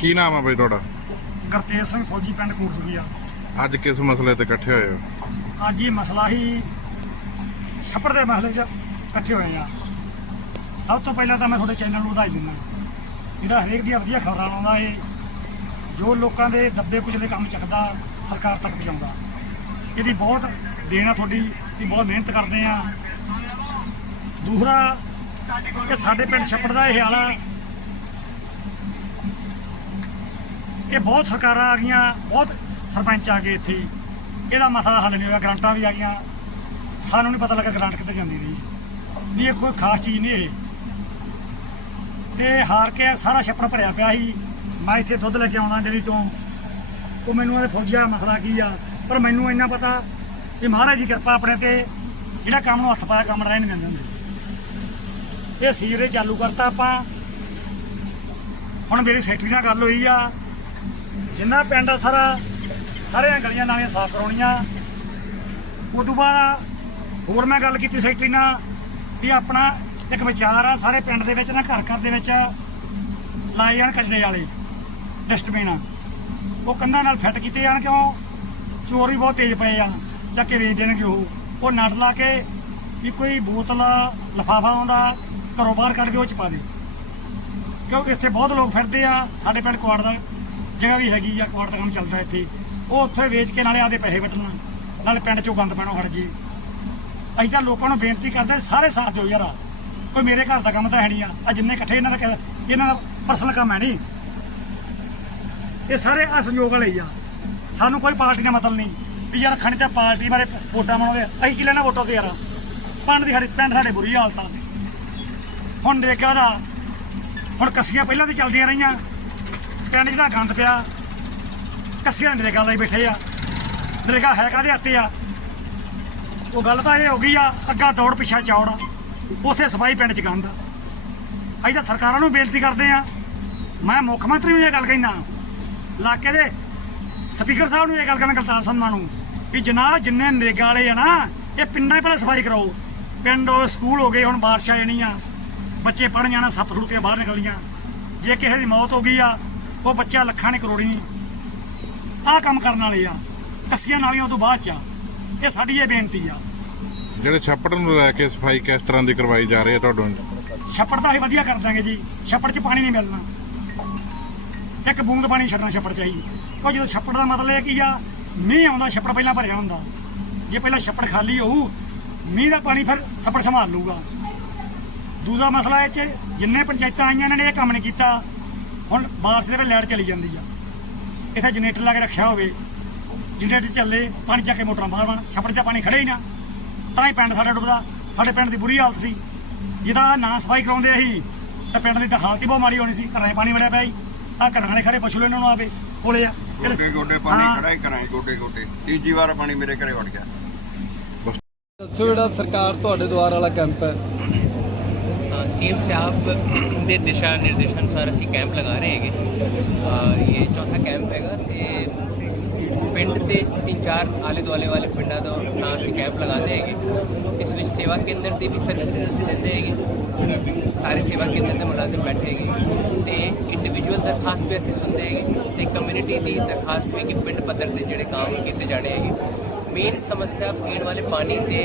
ਕੀ ਨਾਮ ਆ ਬਈ ਤੁਹਾਡਾ? ਗੁਰਤੇਜ ਸਿੰਘ ਫੌਜੀ ਪਿੰਡ ਕੋਟਸੂਰੀਆ ਅੱਜ ਕਿਸ ਮਸਲੇ ਤੇ ਇਕੱਠੇ ਹੋਏ ਹੋ? ਅੱਜ ਇਹ ਮਸਲਾ ਹੀ ਛੱਪੜ ਦੇ ਮਸਲੇ 'ਚ ਇਕੱਠੇ ਹੋਏ ਆ। ਸਭ ਤੋਂ ਪਹਿਲਾਂ ਤਾਂ ਮੈਂ ਤੁਹਾਡੇ ਚੈਨਲ ਨੂੰ ਵਧਾਈ ਦਿੰਦਾ। ਜਿਹੜਾ ਹਰੇਕ ਦੀਆਂ ਵਧੀਆ ਖਬਰਾਂ ਲਾਉਂਦਾ ਏ ਜੋ ਲੋਕਾਂ ਦੇ ਦੱਬੇ ਕੁਚਲੇ ਕੰਮ ਚੱਕਦਾ ਸਰਕਾਰ ਤੱਕ ਪਹੁੰਚਾਉਂਦਾ। ਇਹਦੀ ਬਹੁਤ ਦੇਣ ਤੁਹਾਡੀ ਇਹ ਬਹੁਤ ਮਿਹਨਤ ਕਰਦੇ ਆ। ਦੂਸਰਾ ਇਹ ਸਾਡੇ ਪਿੰਡ ਛੱਪੜ ਦਾ ਇਹ ਹਾਲ ਆ। ਇਹ ਬਹੁਤ ਸਰਕਾਰਾਂ ਆ ਗਈਆਂ, ਬਹੁਤ ਸਰਪੰਚ ਆ ਗਏ ਇੱਥੇ। ਇਹਦਾ ਮਸਲਾ ਹੱਲ ਨਹੀਂ ਹੋਇਆ, ਗ੍ਰਾਂਟਾਂ ਵੀ ਆ ਗਈਆਂ। ਸਾਨੂੰ ਨਹੀਂ ਪਤਾ ਲੱਗਾ ਗ੍ਰਾਂਟ ਕਿੱਥੇ ਜਾਂਦੀ ਰਹੀ। ਵੀ ਇਹ ਕੋਈ ਖਾਸ ਚੀਜ਼ ਨਹੀਂ ਇਹ। ਤੇ ਹਾਰ ਕੇ ਸਾਰਾ ਛੱਪੜ ਭਰਿਆ ਪਿਆ ਸੀ। ਮੈਂ ਇੱਥੇ ਦੁੱਧ ਲੈ ਕੇ ਆਉਣਾ ਡੇਰੀ ਤੋਂ। ਉਹ ਮੈਨੂੰ ਉਹਦੇ ਫੌਜੀਆ ਮਸਲਾ ਕੀ ਆ? ਪਰ ਮੈਨੂੰ ਇੰਨਾ ਪਤਾ ਕਿ ਮਹਾਰਾਜ ਦੀ ਕਿਰਪਾ ਆਪਣੇ ਤੇ, ਜਿਹੜਾ ਕੰਮ ਨੂੰ ਹੱਥ ਪਾਇਆ, ਕੰਮ ਰਹਿ ਨਹੀਂ ਦਿੰਦੇ ਹੁੰਦੇ। ਇਹ ਸੀਵਰੇਜ ਚਾਲੂ ਕਰਤਾ ਆਪਾਂ। ਹੁਣ ਮੇਰੀ ਸੈਕਟਰੀ ਨਾਲ ਗੱਲ ਹੋਈ ਆ। ਜਿੰਨਾ ਪਿੰਡ ਆ ਸਾਰਾ, ਸਾਰੀਆਂ ਗਲੀਆਂ ਨਾਲੀਆਂ ਸਾਫ਼ ਕਰਾਉਣੀਆਂ। ਉਦੋਂ ਬਾਅਦ ਹੋਰ ਮੈਂ ਗੱਲ ਕੀਤੀ ਸੈਕਟਰੀ ਨਾਲ ਵੀ ਆਪਣਾ ਇੱਕ ਵਿਚਾਰ ਆ, ਸਾਰੇ ਪਿੰਡ ਦੇ ਵਿੱਚ ਨਾ, ਘਰ ਘਰ ਦੇ ਵਿੱਚ ਲਾਏ ਜਾਣ ਕਚਰੇ ਵਾਲੇ ਡਸਟਬਿਨ ਉਹ ਕੰਧਾਂ ਨਾਲ ਫਿੱਟ ਕੀਤੇ ਜਾਣ ਕਿਉਂ? ਚੋਰ ਵੀ ਬਹੁਤ ਤੇਜ਼ ਪਏ ਆ ਚੱਕ ਕੇ ਵੇਚ ਦੇਣਗੇ ਉਹ। ਉਹ ਨਟ ਲਾ ਕੇ ਵੀ ਕੋਈ ਬੋਤਲ, ਲਫਾਫਾ ਆਉਂਦਾ, ਘਰੋਂ ਬਾਹਰ ਕੱਢ ਕੇ ਉਹ ਚ ਪਾ ਦੇ। ਕਿਉਂਕਿ ਇੱਥੇ ਬਹੁਤ ਲੋਕ ਫਿਰਦੇ ਆ, ਸਾਡੇ ਪਿੰਡ ਕੁਆੜ ਦਾ। ਜਗ੍ਹਾ ਵੀ ਹੈਗੀ ਆ ਕੁਆੜ ਦਾ ਕੰਮ ਚੱਲਦਾ ਇੱਥੇ। ਉਹ ਉੱਥੇ ਵੇਚ ਕੇ ਨਾਲੇ ਆਪਦੇ ਪੈਸੇ ਵਟਣ, ਨਾਲੇ ਪਿੰਡ ਚੋਂ ਗੰਦ ਪੈਣਾ ਹਟ ਜੀ ਅਸੀਂ ਤਾਂ ਲੋਕਾਂ ਨੂੰ ਬੇਨਤੀ ਕਰਦੇ ਸਾਰੇ ਸਾਥ ਦਿਓ ਯਾਰ। ਕੋਈ ਮੇਰੇ ਘਰ ਦਾ ਕੰਮ ਤਾਂ ਹੈ ਨਹੀਂ ਆ। ਆ ਜਿੰਨੇ ਇਕੱਠੇ ਇਹਨਾਂ ਦਾ ਕ- ਇਹਨਾਂ ਦਾ ਪਰਸਨਲ ਕੰਮ ਹੈ ਨਹੀਂ। ਇਹ ਸਾਰੇ ਆ ਸੰਯੋਗ ਵਾਲੇ ਆ। ਸਾਨੂੰ ਕੋਈ ਪਾਰਟੀ ਦਾ ਮਤਲਬ ਨਹੀਂ। ਵੀ ਯਾਰ ਖਣੀ ਤਾਂ ਪਾਰਟੀ ਬਾਰੇ ਵੋਟਾਂ ਬਣਾਉਂਦੇ ਅਸੀਂ ਕੀ ਲੈਣਾ ਵੋਟਾਂ ਤੇ ਯਾਰ? ਪਿੰਡ ਦੀ ਸਾਡੀ ਪਿੰਡ ਸਾਡੇ ਬੁਰੀ ਹਾਲਤ ਆ। ਹੁਣ ਨਰੇਗਾ ਦਾ ਹੁਣ ਕੱਸੀਆਂ ਪਹਿਲਾਂ ਦੀ ਚੱਲਦੀਆਂ ਰਹੀਆਂ। ਪਿੰਡ ਜਿਹੜਾ ਗੰਦ ਪਿਆ, ਕੱਸੀਆਂ ਨਰੇਗਾ ਲਈ ਬੈਠੇ ਆ। ਨਰੇਗਾ ਹੈ ਕਾਦੇ ਹੱਤੇ ਆ? ਉਹ ਗੱਲ ਤਾਂ ਇਹ ਹੋ ਗਈ ਆ, ਅੱਗਾ ਦੌੜ ਪਿੱਛਾ ਚੌੜ ਉਥੇ ਸਫ਼ਾਈ ਪਿੰਡ ਚ ਗੰਦ ਅਸੀਂ ਤਾਂ ਸਰਕਾਰਾਂ ਨੂੰ ਬੇਨਤੀ ਕਰਦੇ ਆ। ਮੈਂ ਮੁੱਖ ਮੰਤਰੀ ਨੂੰ ਇਹ ਗੱਲ ਕਹਿਣਾ ਇਲਾਕੇ ਦੇ ਸਪੀਕਰ ਸਾਹਿਬ ਨੂੰ ਇਹ ਗੱਲ ਕਰਨਾ ਕਰਤਾਰ ਸੰਧਮਾ ਨੂੰ ਵੀ ਜਨਾਬ, ਜਿੰਨੇ ਨਰੇਗਾ ਵਾਲੇ ਆ ਨਾ, ਇਹ ਪਿੰਡਾਂ 'ਚ ਪਹਿਲਾਂ ਸਫ਼ਾਈ ਕਰਾਓ। ਪਿੰਡ ਉਹ ਸਕੂਲ ਹੋ ਗਏ, ਹੁਣ ਬਾਰਿਸ਼ ਆ ਜਾਣੀ ਆ ਬੱਚੇ ਪੜ੍ਹਨ ਜਾਣਾ ਸੱਪ ਸੁੱਟੀਆਂ ਬਾਹਰ ਨਿਕਲੀਆਂ ਜੇ ਕਿਸੇ ਦੀ ਮੌਤ ਹੋ ਗਈ ਆ ਉਹ ਬੱਚਾ ਲੱਖਾਂ ਨੇ ਕਰੋੜੀ ਨਹੀਂ ਆਹ ਕੰਮ ਕਰਨ ਵਾਲੇ ਆ। ਕੱਸੀਆਂ ਨਾਲੀਆਂ ਤੋਂ ਬਾਅਦ ਚ ਆ। ਇਹ ਸਾਡੀ ਇਹ ਬੇਨਤੀ ਆ। ਜਿਹੜੇ ਛੱਪੜ ਨੂੰ ਲੈ ਕੇ ਸਫ਼ਾਈ ਕਿਸ ਤਰ੍ਹਾਂ ਦੀ ਕਰਵਾਈ ਜਾ ਰਹੀ ਹੈ ਤੁਹਾਨੂੰ ਛੱਪੜ ਤਾਂ ਅਸੀਂ ਵਧੀਆ ਕਰ ਦਾਂਗੇ ਜੀ। ਛੱਪੜ 'ਚ ਪਾਣੀ ਨਹੀਂ ਮਿਲਣਾ। ਇੱਕ ਬੂੰਦ ਪਾਣੀ ਛੱਡਣਾ ਛੱਪੜ 'ਚ ਹੀ ਉਹ ਜਦੋਂ ਛੱਪੜ ਦਾ ਮਤਲਬ ਇਹ ਕੀ ਆ? ਮੀਂਹ ਆਉਂਦਾ ਛੱਪੜ ਪਹਿਲਾਂ ਭਰਿਆ ਹੁੰਦਾ। ਜੇ ਪਹਿਲਾਂ ਛੱਪੜ ਖਾਲੀ ਹੋਊ ਮੀਂਹ ਦਾ ਪਾਣੀ ਫਿਰ ਛੱਪੜ ਸੰਭਾਲ ਲੂਗਾ ਦੂਜਾ ਮਸਲਾ ਇਹ 'ਚ ਜਿੰਨੇ ਪੰਚਾਇਤਾਂ ਆਈਆਂ ਇਹਨਾਂ ਨੇ ਇਹ ਕੰਮ ਨਹੀਂ ਕੀਤਾ। ਹੁਣ ਬਾਰਿਸ਼ ਦੇ ਲਾਈਟ ਚਲੀ ਜਾਂਦੀ ਆ। ਇੱਥੇ ਜਨਰੇਟਰ ਲਾ ਕੇ ਰੱਖਿਆ ਹੋਵੇ। ਜਨਰੇਟਰ ਚੱਲੇ ਪਾਣੀ ਚੱਕ ਕੇ ਮੋਟਰਾਂ ਬਾਹਰ ਬਣ ਛੱਪੜ 'ਚ ਪਾਣੀ ਖੜੇ ਹੀ ਨਾ। ਤਾਂ ਹੀ ਪਿੰਡ ਸਾਡਾ ਡੁੱਬਦਾ। ਸਾਡੇ ਪਿੰਡ ਦੀ ਬੁਰੀ ਹਾਲਤ ਸੀ। ਜਿਹਦਾ ਨਾ ਸਫ਼ਾਈ ਕਰਾਉਂਦੇ ਅਸੀਂ ਤਾਂ ਪਿੰਡ ਦੀ ਤਾਂ ਹਾਲਤ ਹੀ ਬਹੁਤ ਮਾੜੀ ਹੋਣੀ ਸੀ। ਘਰਾਂ 'ਚ ਪਾਣੀ ਵੜਿਆ ਪਿਆ ਸੀ ਆ ਘਰਾਂ ਦੇ ਖੜੇ ਪਸ਼ੂ ਲੈਣ ਨੂੰ ਆਵੇ ਕੋਲੇ ਆ। ਗੋਡੇ ਗੋਡੇ ਪਾਣੀ। ਖੜਾ ਹੀ ਕਰਾਂ ਗੋਡੇ ਗੋਡੇ। ਤੀਜੀ ਵਾਰ ਪਾਣੀ ਮੇਰੇ ਘਰੇ ਵੜ ਗਿਆ। ਦੱਸੋ ਜਿਹੜਾ ਸਰਕਾਰ ਤੁਹਾਡੇ ਦੁਆਰ ਵਾਲਾ ਕੈਂਪ ਹੈ ਸੀਐਮ ਸਾਹਿਬ ਦੇ ਦਿਸ਼ਾ ਨਿਰਦੇਸ਼ਾਂ ਅਨੁਸਾਰ ਅਸੀਂ ਕੈਂਪ ਲਗਾ ਰਹੇ ਹੈਗੇ ਅ, ਇਹ ਚੌਥਾ ਕੈਂਪ ਹੈਗਾ ਤੇ ਪਿੰਡ ਤੇ ਤਿੰਨ ਚਾਰ ਆਲੇ ਦੁਆਲੇ ਵਾਲੇ ਪਿੰਡਾਂ ਦਾ ਨਾਂ ਅਸੀਂ ਕੈਂਪ ਲਗਾਉਂਦੇ ਹੈਗੇ ਇਸ ਵਿੱਚ ਸੇਵਾ ਕੇਂਦਰ ਦੀ ਵੀ ਸਰਵਿਸਿਜ਼ ਅਸੀਂ ਦਿੰਦੇ ਹੈਗੇ ਸਾਰੇ ਸੇਵਾ ਕੇਂਦਰ ਦੇ ਮੁਲਾਜ਼ਮ ਬੈਠੇ ਹੈਗੇ ਤੇ ਇੰਡੀਵਿਜੂਅਲ ਦਰਖਾਸਤ ਵੀ ਅਸੀਂ ਸੁਣਦੇ ਹੈਗੇ ਤੇ ਕਮਿਊਨਿਟੀ ਦੀ ਦਰਖਾਸਤ ਵੀ ਕਿ ਪਿੰਡ ਪੱਧਰ ਤੇ ਜਿਹੜੇ ਕੰਮ ਕੀਤੇ ਜਾਣੇ ਹੈਗੇ ਮੇਨ ਸਮੱਸਿਆ ਪੀਣ ਵਾਲੇ ਪਾਣੀ ਤੇ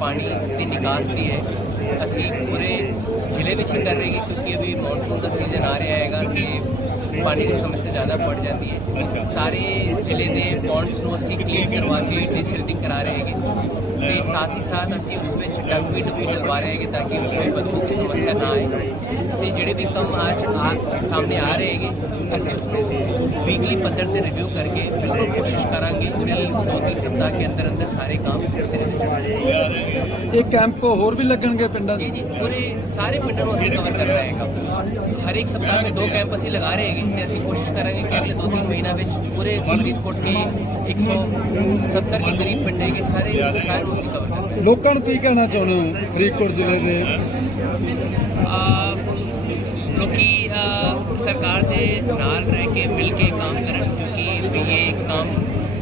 ਪਾਣੀ ਦੀ ਨਿਕਾਸ ਦੀ ਹੈ। ਅਸੀਂ ਪੂਰੇ ਜ਼ਿਲ੍ਹੇ ਵਿੱਚ ਹੀ ਕਰ ਰਹੇ ਹਾਂ, ਕਿਉਂਕਿ ਅਭੀ ਮੌਨਸੂਨ ਦਾ ਸੀਜ਼ਨ ਆ ਰਿਹਾ ਹੈਗਾ ਤੇ ਪਾਣੀ ਦੀ ਸਮੱਸਿਆ ਜ਼ਿਆਦਾ ਵੱਧ ਜਾਂਦੀ ਹੈ। ਸਾਰੇ ਜ਼ਿਲ੍ਹੇ ਦੇ ਪੌਂਡਸ ਨੂੰ ਅਸੀਂ ਕਲੀਨ ਕਰਵਾ ਕੇ ਡੀਸਿਲਟਿੰਗ ਕਰਾ ਰਹੇ ਹੈਗੇ। ਤੇ साथ ही साथ ਅਸੀਂ ਉਸ ਵਿੱਚ डंग भी भी डलवा रहे हैं ताकि उसमें बदबू की समस्या ना आए ਤੇ ਜਿਹੜੇ ਵੀ ਕੰਮ ਅੱਜ ਆਪ ਸਾਹਮਣੇ ਆ ਰਹੇ ਹੈਗੇ, ਅਸੀਂ ਉਸ ਨੂੰ ਵੀਕਲੀ ਪੱਧਰ ਤੇ ਰਿਵਿਊ ਕਰਕੇ ਬਿਲਕੁਲ ਕੋਸ਼ਿਸ਼ ਕਰਾਂਗੇ ਕਿ ਦੋ ਤਿੰਨ ਸਪਤਾਹ ਦੇ ਅੰਦਰ ਅੰਦਰ ਸਾਰੇ ਕੰਮ ਸਿਰੇ ਤੇ ਚੜਾ ਜਾਏ ਇਹ ਕੈਂਪ ਹੋਰ ਵੀ ਲੱਗਣਗੇ ਪਿੰਡਾਂ ਜੀ ਜੀ ਪੂਰੇ ਸਾਰੇ ਪਿੰਡਾਂ ਨੂੰ ਅਸੀਂ ਕਵਰ ਕਰ ਰਹੇ ਹਾਂ ਹਰ ਇੱਕ ਸਪਤਾਹ ਵਿੱਚ ਦੋ ਕੈਂਪ ਅਸੀਂ ਲਗਾ ਰਹੇ ਹੈਗੇ ਤੇ ਅਸੀਂ ਕੋਸ਼ਿਸ਼ ਕਰਾਂਗੇ ਕਿ ਅਗਲੇ ਦੋ ਤਿੰਨ ਮਹੀਨਾ ਵਿੱਚ ਪੂਰੇ ਫਰੀਦਕੋਟ ਕੇ 170 ਕੇ ਕਰੀਬ ਪਿੰਡ ਹੈਗੇ ਸਾਰੇ ਸਾਰੇ ਨੂੰ ਅਸੀਂ ਕਵਰ ਕਰਾਂਗੇ ਲੋਕਾਂ ਨੂੰ ਕੀ ਕਹਿਣਾ ਚਾਹੁੰਦੇ ਹੋ ਫਰੀਦਕੋਟ ਜ਼ਿਲ੍ਹੇ ਦੇ? ਲੋਕੀ ਸਰਕਾਰ ਦੇ ਨਾਲ ਰਹਿ ਕੇ ਮਿਲ ਕੇ ਕੰਮ ਕਰਨ ਕਿਉਂਕਿ ਇਹ ਕੰਮ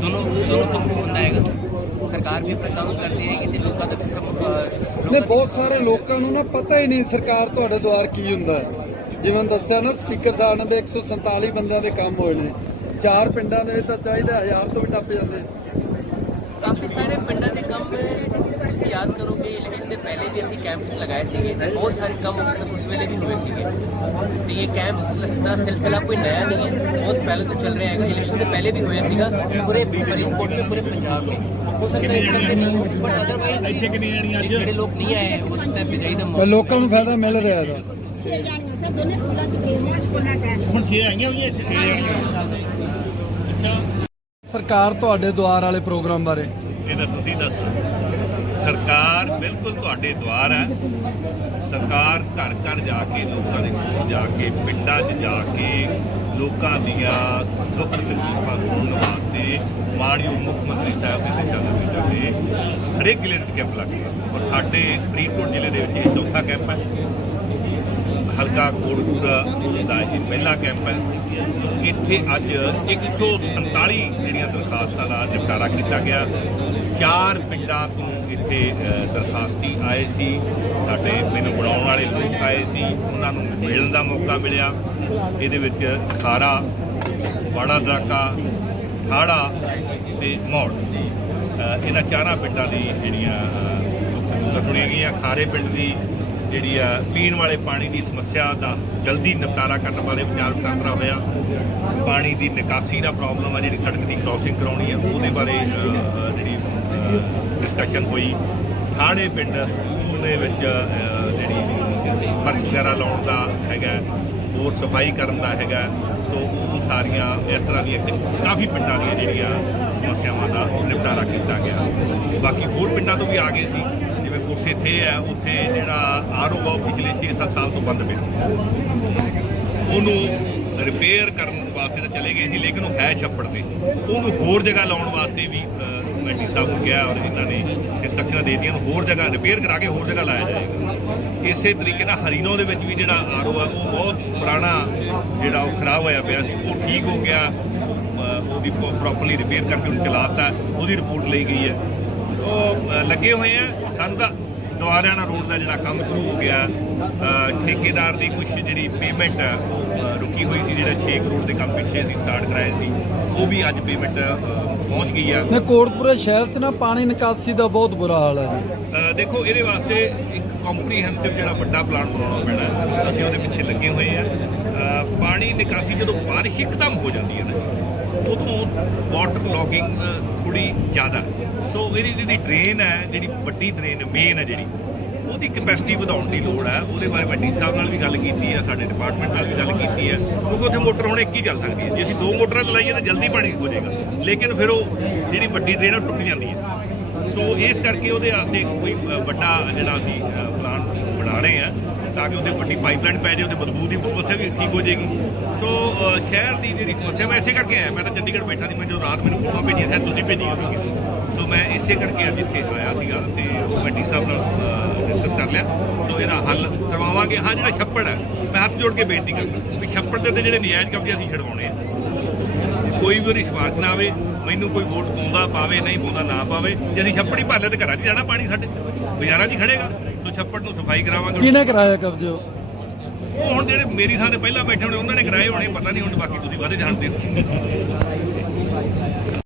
ਦੋਨੋਂ ਦੋਨੋਂ ਪੱਖੋਂ ਹੁੰਦਾ ਹੈਗਾ। ਸਰਕਾਰ ਵੀ ਆਪਣਾ ਕੰਮ ਕਰਦੀ ਹੈਗੀ ਤੇ ਲੋਕਾਂ ਦਾ ਵੀ ਦੀ- ਬਹੁਤ ਸਾਰੇ ਲੋਕਾਂ ਨੂੰ ਨਾ ਪਤਾ ਹੀ ਨਹੀਂ ਸਰਕਾਰ ਤੁਹਾਡੇ ਦੁਆਰ ਕੀ ਹੁੰਦਾ ਜਿਵੇਂ ਦੱਸਿਆ ਨਾ ਸਪੀਕਰ ਸਾਹਿਬ ਨੇ ਵੀ 147 ਬੰਦਿਆਂ ਦੇ ਕੰਮ ਹੋਏ ਨੇ। ਚਾਰ ਪਿੰਡਾਂ ਦੇ ਵਿੱਚ ਤਾਂ ਚਾਹੀਦਾ ਹਜ਼ਾਰ ਤੋਂ ਵੀ ਟੱਪ ਜਾਂਦੇ। ਕਾਫੀ ਸਾਰੇ ਪਿੰਡਾਂ ਦੇ ਕੰਮ ਤੁਸੀਂ ਯਾਦ ਕਰੋਗੇ ਇਲੈਕਸ਼ਨ ਦੇ ਪਹਿਲੇ ਵੀ ਅਸੀਂ ਕੈਂਪਸ ਲਗਾਏ ਸੀਗੇ ਤੇ ਬਹੁਤ ਸਾਰੇ ਕੰਮ ਉਸ ਵੇਲੇ ਵੀ ਹੋਏ ਸੀਗੇ। ਤੇ ਇਹ ਕੈਂਪਸ ਦਾ ਸਿਲਸਿਲਾ ਕੋਈ ਨਇਆ ਨਹੀਂ ਹੈ। ਬਹੁਤ ਪਹਿਲੇ ਤੋਂ ਚੱਲ ਰਿਹਾ ਹੈਗਾ। ਇਲੈਕਸ਼ਨ ਦੇ ਪਹਿਲੇ ਵੀ ਹੋਇਆ ਸੀਗਾ। ਪੂਰੇ ਫਰੀਦਕੋਟ ਪੂਰੇ ਪੰਜਾਬ ਦੇ ਹੋ ਸਕਦਾ ਇਸ ਕਰਕੇ ਨਹੀਂ ਬਟ ਅਦਰਵਾਈਜ਼ ਇੱਥੇ ਕਿੰਨੇ ਜਾਣੀਆਂ ਅੱਜ? ਜਿਹੜੇ ਲੋਕ ਨਹੀਂ ਆਏ ਹੋ ਸਕਦਾ ਬਿਜਾਈ ਦਾ ਲੋਕਾਂ ਨੂੰ ਫਾਇਦਾ ਮਿਲ ਰਿਹਾ ਦਾ ਸਰ ਦੋਨੇ ਸਕੂਲਾਂ ਚ ਪੜ੍ਹਦੀਆਂ ਸਕੂਲਾਂ ਚ ਹੁਣ ਛੇ ਆਈਆਂ ਹੋਈਆਂ ਇੱਥੇ? ਅੱਛਾ। ਸਰਕਾਰ ਤੁਹਾਡੇ ਦੁਆਰ ਵਾਲੇ ਪ੍ਰੋਗਰਾਮ ਬਾਰੇ। ਇਹ ਤੁਸੀਂ ਦੱਸੋ ਸਰਕਾਰ ਬਿਲਕੁਲ ਤੁਹਾਡੇ ਦੁਆਰ ਹੈ। ਸਰਕਾਰ ਘਰ ਘਰ ਜਾ ਕੇ ਲੋਕਾਂ ਦੇ ਕੋਲ ਜਾ ਕੇ, ਪਿੰਡਾਂ 'ਚ ਜਾ ਕੇ ਲੋਕਾਂ ਦੀਆਂ ਦੁੱਖ ਤਕਲੀਫਾਂ ਸੁਣਨ ਵਾਸਤੇ ਮਾਣਯੋਗ ਮੁੱਖ ਮੰਤਰੀ ਸਾਹਿਬ ਦੇ ਦਿਸ਼ਾ ਨਿਰਦੇਸ਼ਾਂ ਤੇ ਹਰੇਕ ਜ਼ਿਲ੍ਹੇ ਵਿੱਚ ਕੈਂਪ ਲੱਗਦੇ ਆ ਔਰ ਸਾਡੇ ਫਰੀਦਕੋਟ ਜ਼ਿਲ੍ਹੇ ਦੇ ਵਿੱਚ ਇਹ ਚੌਥਾ ਕੈਂਪ ਹੈ। ਹਲਕਾ ਕੋਟਪੂਰਾ ਦਾ ਇਹ ਪਹਿਲਾ ਕੈਂਪ ਹੈ। ਇੱਥੇ ਅੱਜ 147 ਜਿਹੜੀਆਂ ਦਰਖਾਸਤਾਂ ਦਾ ਨਿਪਟਾਰਾ ਕੀਤਾ ਗਿਆ। ਚਾਰ ਪਿੰਡਾਂ ਤੋਂ ਇੱਥੇ ਦਰਖਾਸਤੀ ਆਏ ਸੀ। ਸਾਡੇ ਮੈਨੂੰ ਬਣਾਉਣ ਵਾਲੇ ਲੋਕ ਆਏ ਸੀ। ਉਹਨਾਂ ਨੂੰ ਮਿਲਣ ਦਾ ਮੌਕਾ ਮਿਲਿਆ। ਇਹਦੇ ਵਿੱਚ ਖਾਰਾ, ਵਾੜਾ ਦਰਾਕਾ ਹਾੜਾ ਤੇ ਮੌੜ। ਇਹਨਾਂ ਚਾਰਾਂ ਪਿੰਡਾਂ ਦੀ ਜਿਹੜੀਆਂ ਸੁਣੀਆਂ ਗਈਆਂ। ਖਾਰੇ ਪਿੰਡ ਦੀ ਜਿਹੜੀ ਆ ਪੀਣ ਵਾਲੇ ਪਾਣੀ ਦੀ ਸਮੱਸਿਆ ਦਾ ਜਲਦੀ ਨਿਪਟਾਰਾ ਕਰਨ ਬਾਰੇ ਵਿਚਾਰ ਵਟਾਂਦਰਾ ਹੋਇਆ। ਪਾਣੀ ਦੀ ਨਿਕਾਸੀ ਦਾ ਪ੍ਰੋਬਲਮ ਆ ਜਿਹੜੀ ਸੜਕ ਦੀ ਕ੍ਰਾਸਿੰਗ ਕਰਾਉਣੀ ਆ, ਉਹਦੇ ਬਾਰੇ ਜਿਹੜੀ ਡਿਸਕਸ਼ਨ ਹੋਈ। ਖਾੜੇ ਪਿੰਡ, ਸਕੂਲ ਦੇ ਵਿੱਚ ਜਿਹੜੀ ਫਰਸ਼ ਵਗੈਰਾ ਲਾਉਣ ਦਾ ਹੈਗਾ, ਹੋਰ ਸਫ਼ਾਈ ਕਰਨ ਦਾ ਹੈਗਾ। ਸੋ, ਉਹ ਸਾਰੀਆਂ ਇਸ ਤਰ੍ਹਾਂ ਦੀਆਂ ਕਾਫੀ ਪਿੰਡਾਂ ਦੀਆਂ ਜਿਹੜੀਆਂ ਸਮੱਸਿਆਵਾਂ ਦਾ ਨਿਪਟਾਰਾ ਕੀਤਾ ਗਿਆ। ਬਾਕੀ ਹੋਰ ਪਿੰਡਾਂ ਤੋਂ ਵੀ ਆ ਗਏ ਸੀ। ਉੱਥੇ ਥੇ ਹੈ ਉੱਥੇ ਜਿਹੜਾ ਆਰਓ ਬਾਬ ਪਿਛਲੇ 6-7 ਸਾਲ ਤੋਂ ਬੰਦ ਪਿਆ। ਉਹਨੂੰ ਰਿਪੇਅਰ ਕਰਨ ਵਾਸਤੇ ਤਾਂ ਚਲੇ ਗਏ ਸੀ, ਲੇਕਿਨ ਉਹ ਹੈ ਛੱਪੜ ਤੇ। ਉਹਨੂੰ ਹੋਰ ਜਗ੍ਹਾ ਲਾਉਣ ਵਾਸਤੇ ਵੀ ਕਮੇਟੀ ਸਾਹਿਬ ਨੂੰ ਕਿਹਾ ਔਰ ਇਹਨਾਂ ਨੇ ਇੰਸਟਰਕਸ਼ਨਾਂ ਦੇ ਦਿੱਤੀਆਂ, ਉਹਨੂੰ ਹੋਰ ਜਗ੍ਹਾ ਰਿਪੇਅਰ ਕਰਾ ਕੇ ਹੋਰ ਜਗ੍ਹਾ ਲਾਇਆ ਜਾਏਗਾ। ਇਸੇ ਤਰੀਕੇ ਨਾਲ ਹਰੀਨੋ ਦੇ ਵਿੱਚ ਵੀ ਜਿਹੜਾ ਆਰਓ ਆ ਉਹ ਬਹੁਤ ਪੁਰਾਣਾ ਜਿਹੜਾ ਉਹ ਖਰਾਬ ਹੋਇਆ ਪਿਆ ਸੀ, ਉਹ ਠੀਕ ਹੋ ਗਿਆ। ਉਹਦੀ ਪ੍ਰੋਪਰਲੀ ਰਿਪੇਅਰ ਕਰਕੇ ਉਹਨੂੰ ਚਲਾਤਾ ਉਹਦੀ ਰਿਪੋਰਟ ਲਈ ਗਈ ਹੈ। ਉਹ ਲੱਗੇ ਹੋਏ ਆ, ਸਾਨੂੰ ਤਾਂ ਦੁਆਰਿਆਣਾ ਰੋਡ ਦਾ ਜਿਹੜਾ ਕੰਮ ਸ਼ੁਰੂ ਹੋ ਗਿਆ ਠੇਕੇਦਾਰ ਦੀ ਕੁਝ ਜਿਹੜੀ ਪੇਮੈਂਟ ਰੁਕੀ ਹੋਈ ਸੀ ਜਿਹੜਾ 6 ਕਰੋੜ ਦੇ ਕੰਮ ਪਿੱਛੇ ਅਸੀਂ ਸਟਾਰਟ ਕਰਾਏ ਸੀ ਉਹ ਵੀ ਅੱਜ ਪੇਮੈਂਟ ਪਹੁੰਚ ਗਈ ਆ ਨੇ ਕੋਟਪੁਰੇ ਸ਼ਹਿਰ 'ਚ ਨਾ ਪਾਣੀ ਨਿਕਾਸੀ ਦਾ ਬਹੁਤ ਬੁਰਾ ਹਾਲ ਹੈ ਜੀ ਦੇਖੋ ਇਹਦੇ ਵਾਸਤੇ ਇੱਕ ਕੰਪਰੀਹੈਂਸਿਵ ਜਿਹੜਾ ਵੱਡਾ ਪਲਾਨ ਬਣਾਉਣਾ ਪੈਣਾ। ਅਸੀਂ ਉਹਦੇ ਪਿੱਛੇ ਲੱਗੇ ਹੋਏ ਆ ਪਾਣੀ ਨਿਕਾਸੀ ਜਦੋਂ ਬਾਰਿਸ਼ ਇੱਕਦਮ ਹੋ ਜਾਂਦੀ ਹੈ ਨਾ ਉਦੋਂ ਵਾਟਰ ਲੌਗਿੰਗ ਥੋੜੀ ਜ਼ਿਆਦਾ। ਸੋ ਇਹਦੀ ਜਿਹੜੀ ਡਰੇਨ ਹੈ ਜਿਹੜੀ ਵੱਡੀ ਡਰੇਨ ਮੇਨ ਹੈ ਜਿਹੜੀ ਉਹਦੀ ਕੈਪੈਸਿਟੀ ਵਧਾਉਣ ਦੀ ਲੋੜ ਹੈ। ਉਹਦੇ ਬਾਰੇ ਵੱਡੀ ਸਾਹਿਬ ਨਾਲ ਵੀ ਗੱਲ ਕੀਤੀ ਹੈ, ਸਾਡੇ ਡਿਪਾਰਟਮੈਂਟ ਨਾਲ ਵੀ ਗੱਲ ਕੀਤੀ ਹੈ। ਕਿਉਂਕਿ ਉੱਥੇ ਮੋਟਰ ਹੁਣ ਇੱਕ ਹੀ ਚੱਲ ਸਕਦੀ ਹੈ। ਜੇ ਅਸੀਂ ਦੋ ਮੋਟਰਾਂ ਚਲਾਈਏ ਤਾਂ ਜਲਦੀ ਪਾਣੀ ਹੋ ਜਾਏਗਾ। ਲੇਕਿਨ ਫਿਰ ਉਹ ਜਿਹੜੀ ਵੱਡੀ ਡਰੇਨ ਟੁੱਟ ਜਾਂਦੀ ਹੈ। ਸੋ ਇਸ ਕਰਕੇ ਉਹਦੇ ਵਾਸਤੇ ਕੋਈ ਵੱਡਾ ਜਿਹੜਾ ਅਸੀਂ ਪਲਾਨ ਬਣਾ ਰਹੇ ਹਾਂ ਤਾਂ ਕਿ ਉਹਦੇ ਵੱਡੀ ਪਾਈਪਲਾਈਨ ਪੈ ਜਾਏ, ਉਹਦੇ ਬਦਬੂ ਦੀ ਸਮੱਸਿਆ ਵੀ ਠੀਕ ਹੋ ਜਾਏਗੀ। ਸੋ ਸ਼ਹਿਰ ਦੀ ਜਿਹੜੀ ਸਮੱਸਿਆ, ਮੈਂ ਇਸੇ ਕਰਕੇ ਆਇਆ। ਮੈਂ ਤਾਂ ਚੰਡੀਗੜ੍ਹ ਬੈਠਾ ਸੀ, ਮੈਂ ਜਦੋਂ ਰਾਤ ਮੈਨੂੰ ਫੋਟੋ ਭੇਜੀਆਂ ਸੀ ਤੁਸੀਂ ਭੇਜੀ ਸੀ ਸੋ ਮੈਂ ਇਸੇ ਕਰਕੇ ਅੱਜ ਇੱਥੇ ਆਇਆ ਸੀਗਾ ਤੇ ਉਹ ਕਮੇਟੀ ਸਾਹਿਬ ਨਾਲ ਕਰ ਲਿਆ। ਇਹਦਾ ਹੱਲ ਕਰਵਾਵਾਂਗੇ। ਹਾਂ ਜਿਹੜਾ ਛੱਪੜ ਹੈ ਮੈਂ ਹੱਥ ਜੋੜ ਕੇ ਬੇਨਤੀ ਕਰਦਾ ਵੀ ਛੱਪੜ ਦੇ ਉੱਤੇ ਜਿਹੜੇ ਨਜਾਇਜ਼ ਕਬਜ਼ੇ ਅਸੀਂ ਛਡਵਾਉਣੇ ਆ। ਕੋਈ ਵੀ ਸਿਫਾਰਿਸ਼ ਨਾ ਆਵੇ ਮੈਨੂੰ ਕੋਈ ਵੋਟ ਪਾਉਂਦਾ ਪਾਵੇ ਨਹੀਂ ਪਾਉਂਦਾ ਨਾ ਪਾਵੇ। ਜੇ ਅਸੀਂ ਛੱਪੜ ਹੀ ਭਾਲੇ ਤੇ ਘਰਾਂ 'ਚ ਜਾਣਾ ਪਾਣੀ ਸਾਡੇ ਬਾਜ਼ਾਰਾਂ 'ਚ ਖੜੇਗਾ। ਸੋ ਛੱਪੜ ਨੂੰ ਸਫ਼ਾਈ ਕਰਾਵਾਂਗੇ। ਕਿਹਨੇ ਕਰਾਇਆ ਕਬਜ਼ੇ? ਉਹ ਹੁਣ ਜਿਹੜੇ ਮੇਰੀ ਥਾਂ ਤੇ ਪਹਿਲਾਂ ਬੈਠੇ ਹੋਣੇ ਉਹਨਾਂ ਨੇ ਕਰਾਏ ਹੋਣੇ ਪਤਾ ਨਹੀਂ ਹੁਣ ਬਾਕੀ ਤੁਸੀਂ ਵਾਦੇ ਜਾਣਦੇ ਹੋ।